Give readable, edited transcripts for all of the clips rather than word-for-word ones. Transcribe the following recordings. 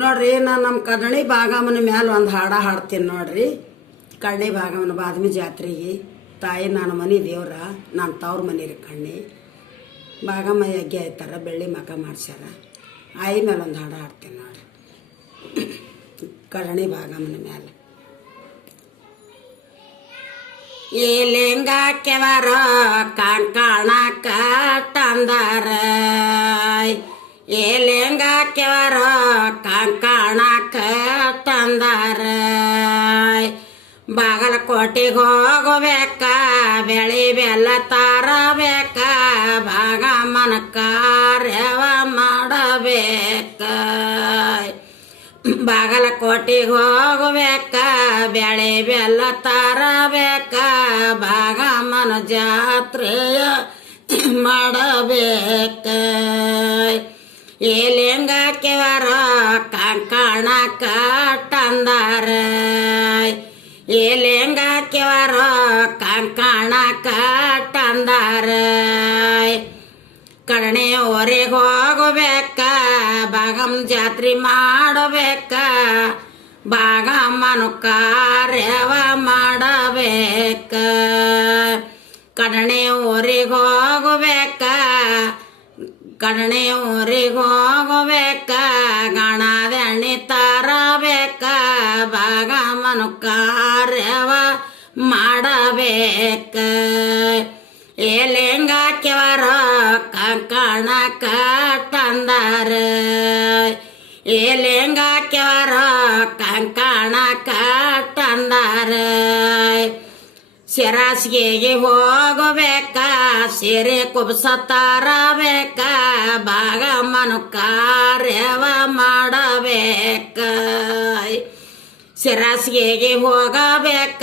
ನೋಡ್ರಿ ನಾನು ನಮ್ಮ ಕಡಣಿ ಭಾಗಮನ ಮ್ಯಾಲ ಒಂದು ಹಾಡ ಹಾಡ್ತೀನಿ ನೋಡ್ರಿ. ಕಡ್ಣಿ ಭಾಗಮನ ಬಾದ್ಮಿ ಜಾತ್ರೆಗೆ ತಾಯಿ ನಾನು ಮನೆ ದೇವ್ರ, ನಾನು ತವ್ರ ಮನೆ ರೀ ಕಣ್ಣಿ ಭಾಗಮ್ಮ ಯಜ್ಞ ಆಯ್ತಾರ, ಬೆಳ್ಳಿ ಮಕ ಮಾಡ್ಸ್ಯಾರ. ಆಯಿ ಮೇಲೆ ಒಂದು ಹಾಡ ಹಾಡ್ತೀನಿ ನೋಡ್ರಿ. ಕಡಣಿ ಭಾಗಮನ ಮ್ಯಾಲ ಈ ಲಿಂಗಕ್ಕೆವರ ಕಾಣಕ ತಂದಾರ, ಈ ಲಿಂಗಕ್ಕೆವರ ಕಾಣಕ ತಂದಾರ. ಬಾಗಲಕೋಟೆಗೆ ಹೋಗಬೇಕ, ಬೆಳಿ ಬೆಲ್ಲ ತಾರಬೇಕ, ಭಾಗಮ್ಮನ ಕಾರ್ಯವ ಮಾಡಬೇಕ. ಬಾಗಲಕೋಟೆಗೆ ಹೋಗಬೇಕ, ಬೆಳೆ ಬೆಲ್ಲ ತಾರಬೇಕ, ಭಾಗಮ್ಮನ ಜಾತ್ರೆಯ ಮಾಡಬೇಕ. ಈ ಲಿಂಗಕ್ಕೆವರ ಕಾಣಕ ತಂದಾರ, ಈ ಲಿಂಗಕ್ಕೆವರ ಕಾಣಕ ತಂದಾರ. ಕಡಣೆ ಊರಿಗೆ ಹೋಗಬೇಕ, ಭಾಗಮ್ಮ ಜಾತ್ರೆ ಮಾಡಬೇಕ, ಭಾಗಮ್ಮನ ಕಾರ್ಯವ ಮಾಡಬೇಕ. ಕಡಣೆ ಊರಿಗೆ ಹೋಗಬೇಕ, ಕಡಣೆ ಊರಿಗೆ ಹೋಗಬೇಕ, ಗಣದ ಎಣ್ಣೆ ತರಬೇಕ, ಭಾಗಮ್ಮನ ಕಾರ್ಯವ ಮಾಡಬೇಕ. ಈ ಲಿಂಗಕ್ಕೆವರ ಕಾಣಕ ತಂದಾರ, ಈ ಲಿಂಗಕ್ಕೆವರ ಕಾಣಕ ತಂದಾರ. ಸಿರಾಸಿಗೆ ಹೋಗಬೇಕ, ಸೀರೆ ಕುಬ್ಸ ತರಬೇಕ, ಭಾಗಮ್ಮನ ಕಾರ್ಯವ ಮಾಡಬೇಕ. ಸಿರಾಸಿಗೆ ಹೋಗಬೇಕ,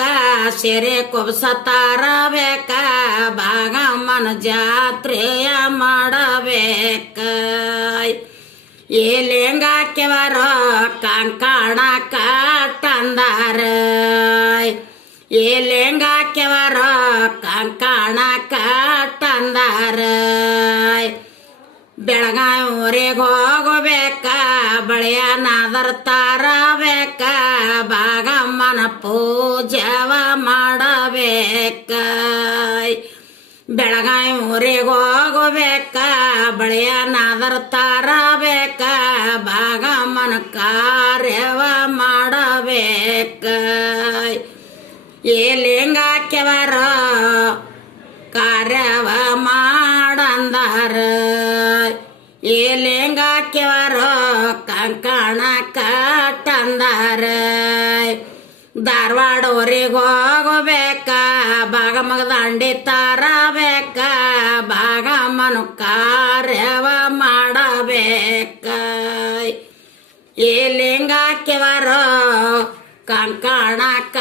ಸೀರೆ ಕುಬ್ಸ ತರಬೇಕ, ಭಾಗಮ್ಮನ ಜಾತ್ರೆಯ ಮಾಡಬೇಕ. ಈ ಲಿಂಗಕ್ಕೆವರ ಕಾಣಕ ತಂದಾರ, ಈ ಲಿಂಗಕ್ಕೆವರ ಕಾಣಕ ತಂದಾರ. ಬೆಳಗಾವಿ ಊರಿಗೆ ಹೋಗಬೇಕ, ಬಳೆಯ ನಾದರ ತರಬೇಕ, ಭಾಗಮ್ಮನ ಪೂಜವ ಮಾಡಬೇಕ. ಬೆಳಗಾವಿ ಊರಿಗೆ ಹೋಗಬೇಕ, ಬಳೆಯ ನಾದರ ತರಬೇಕ, ಭಾಗಮ್ಮನ ಕಾರ್ಯವ ಮಾಡಬೇಕ. ಈ ಲಿಂಗಕ್ಕೆವರ ಕಾರ್ಯವ ಮಾಡಂದಾರ, ಈ ಲಿಂಗಕ್ಕೆವರ ಕಾಣಕ ತಂದಾರ. ಧಾರವಾಡ ಊರಿಗೆ ಹೋಗಬೇಕ, ಭಾಗಮ್ಮಗ ದಂಡಿ ತರಬೇಕ, ಭಾಗಮ್ಮನ ಕಾರ್ಯವ ಮಾಡಬೇಕ. ಈ ಲಿಂಗಕ್ಕೆವರ ಕಾಣಕ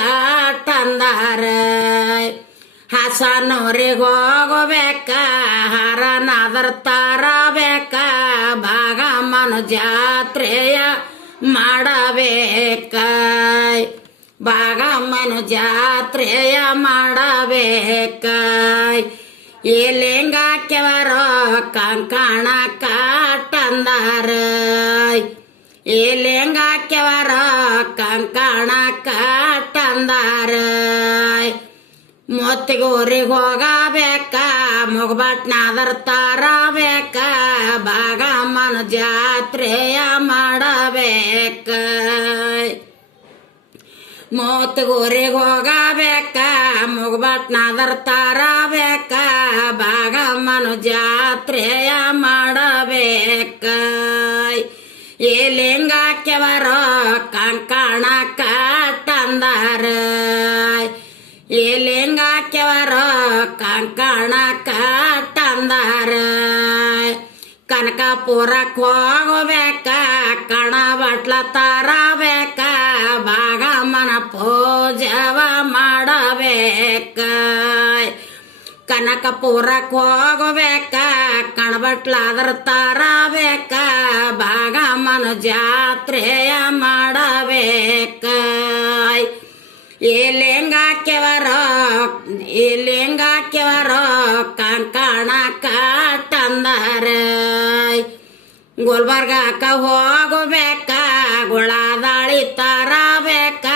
ತಂದಾರ. ಹಾಸನೂರಿಗೆ ಹೋಗಬೇಕ, ಹಾರನಾದರ ತರಬೇಕ, ಭಾಗಮ್ಮನ ಜಾತ್ರೆಯ ಮಾಡಬೇಕ, ಭಾಗಮ್ಮನ ಜಾತ್ರೆಯ ಮಾಡಬೇಕ. ಈ ಲಿಂಗಕ್ಕೆವರ ಕಾಣಕ ತಂದಾರ, ಈ ಲಿಂಗಕ್ಕೆವರ ಕಾಣಕ ತಂದಾರ. ಮೊತ್ತಿಗೂರಿಗೆ ಹೋಗಬೇಕ, ಮುಗಬಟ್ನಾದರ ತರಬೇಕ, ಭಾಗಮ್ಮನ ಜಾತ್ರೆಯ ಮಾಡಬೇಕ. ಮೊತ್ತಿಗೂರಿಗೆ ಹೋಗಬೇಕ, ಮುಗಬಟ್ನಾದರ ತರಬೇಕ, ಭಾಗಮ್ಮನ ಜಾತ್ರೆಯ ಮಾಡಬೇಕ. ಈ ಲಿಂಗಕ್ಕೆವರ ಕಾಣಕ ತಂದಾರ, ಈ ಲಿಂಗಕ್ಕೆವರ ಕಾಣಕ ತಂದಾರ. ಕನಕಪುರಕ್ಕೆ ಹೋಗಬೇಕ, ಕಣ ಬಟ್ಲ ತರಬೇಕ, ಭಾಗಮ್ಮನ ಪೂಜವ ಮಾಡಬೇಕ. ಕನಕಪುರಕ್ಕೆ ಹೋಗಬೇಕ, ಕಣಬಟ್ಲಾದ್ರ ತರಬೇಕ, ಭಾಗಮ್ಮನ ಜಾತ್ರೆಯ ಮಾಡಬೇಕ. ಈ ಲಿಂಗಕ್ಕೆವರ ಕಾಣಕ ತಂದಾರ. ಗುಲ್ಬರ್ಗಕ್ಕ ಹೋಗಬೇಕ, ಗುಳದಾಳಿ ತರಬೇಕ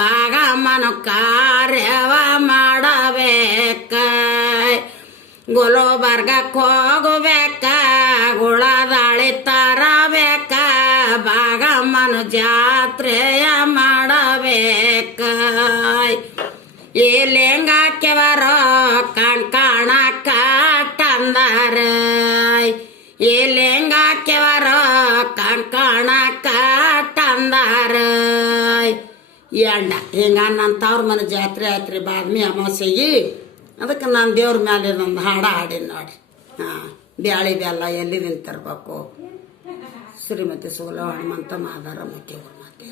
ಭಾಗಮ್ಮನ ಕಾರ್ಯವ ಮಾಡಬೇಕ ಗುಲ್ಬರ್ಗಕ್ಕೆ ಹೋಗಬೇಕ ಗುಳದಾಳಿ ತರಬೇಕ ಭಾಗಮ್ಮನ ಜಾತ್ರೆಯ ಮಾಡಬೇಕ ಈ ಲಿಂಗಕ್ಕೆವರೋ ಕಣ್ಕಾಣ ಕಟ್ಟಂದಾರ ಈ ಲಿಂಗಕ್ಕೆವರೋ ಕಣ್ಕಾಣ ಕಟ್ಟಂದಾರ ಎಂಡ ಹಿಂಗ ನನ್ನ ತವ್ರ ಮನೆ ಜಾತ್ರೆ ಆಯ್ತ್ರಿ ಬಾದ್ಮಿ ಅಮಾವಾಸ್ಯೆಗೆ ಅದಕ್ಕೆ ನಾನು ದೇವ್ರ ಮೇಲೆ ಒಂದು ಹಾಡ ಹಾಡೀನಿ ನೋಡ್ರಿ ಬ್ಯಾಳಿ ಬೆಲ್ಲ ಎಲ್ಲಿದಿಂದ ತರಬೇಕು ಶ್ರೀಮತಿ ಸೋಲ ಹನುಮಂತ ಮಾದಾರ ಮುಖ್ಯವರು ಮಾತೆ